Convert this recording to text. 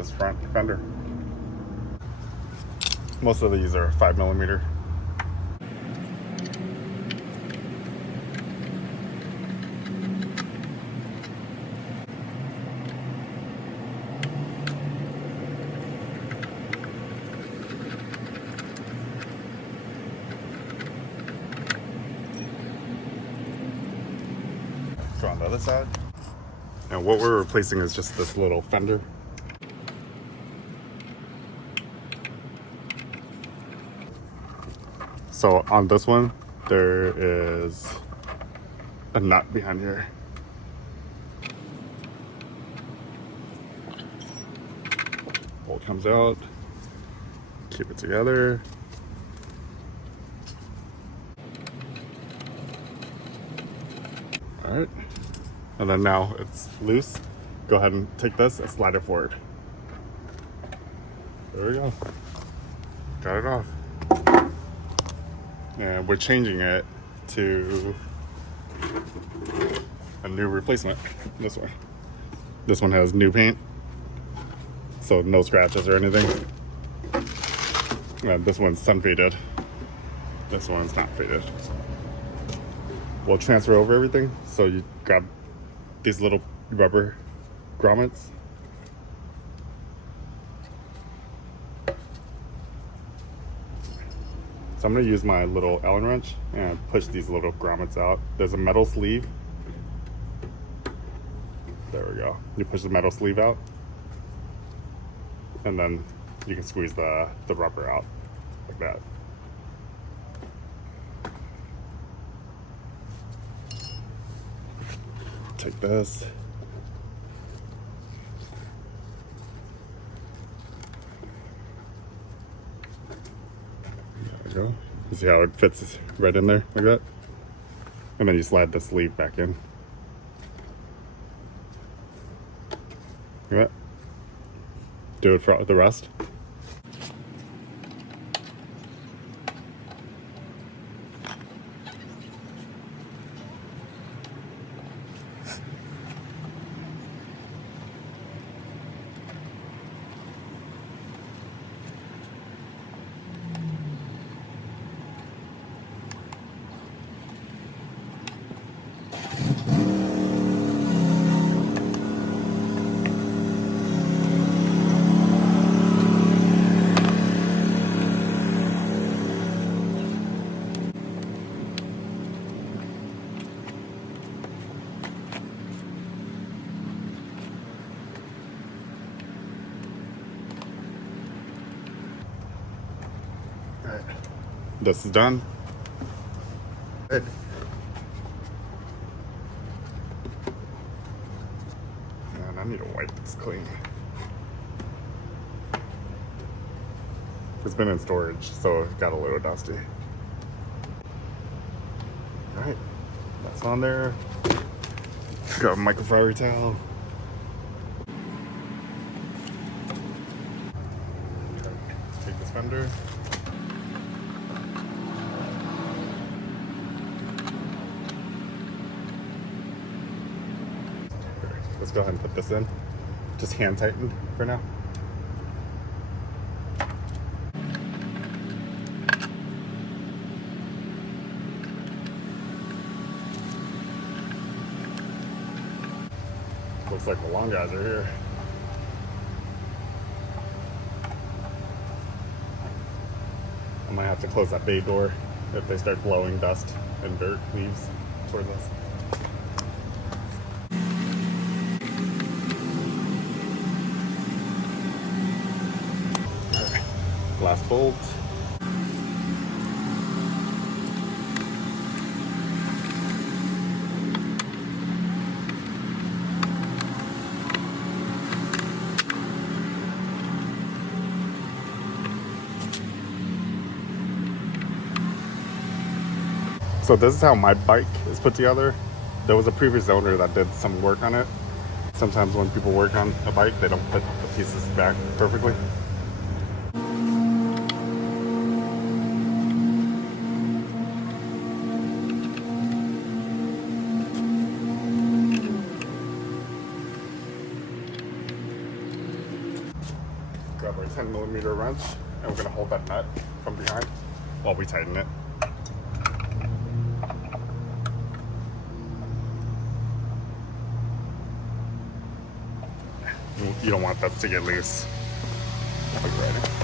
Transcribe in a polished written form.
this front fender. Most of these are 5mm. So on the other side, and what we're replacing is just this little fender. So on this one, there is a nut behind here. Bolt comes out, keep it together. All right, and then now it's loose. Go ahead and take this and slide it forward. There we go. Got it off. And we're changing it to a new replacement. This one. This one has new paint, so no scratches or anything. And this one's sun faded. This one's not faded. We'll transfer over everything. So you grab these little rubber grommets. So I'm going to use my little Allen wrench and push these little grommets out. There's a metal sleeve. There we go. You push the metal sleeve out, and then you can squeeze the rubber out like that. Take this. There we go. You see how it fits right in there like that? And then you slide the sleeve back in. Like that. Do it for the rest. This is done. Good. And I need to wipe this clean. It's been in storage, so it got a little dusty. All right, that's on there. Got a microfiber towel. Take this fender. Let's go ahead and put this in. Just hand tightened for now. Looks like the long guys are here. I might have to close that bay door if they start blowing dust and dirt leaves towards us. Last bolt. So this is how my bike is put together. There was a previous owner that did some work on it. Sometimes when people work on a bike, they don't put the pieces back perfectly. 10mm wrench, and we're gonna hold that nut from behind while we tighten it. You don't want that to get loose. Are you ready?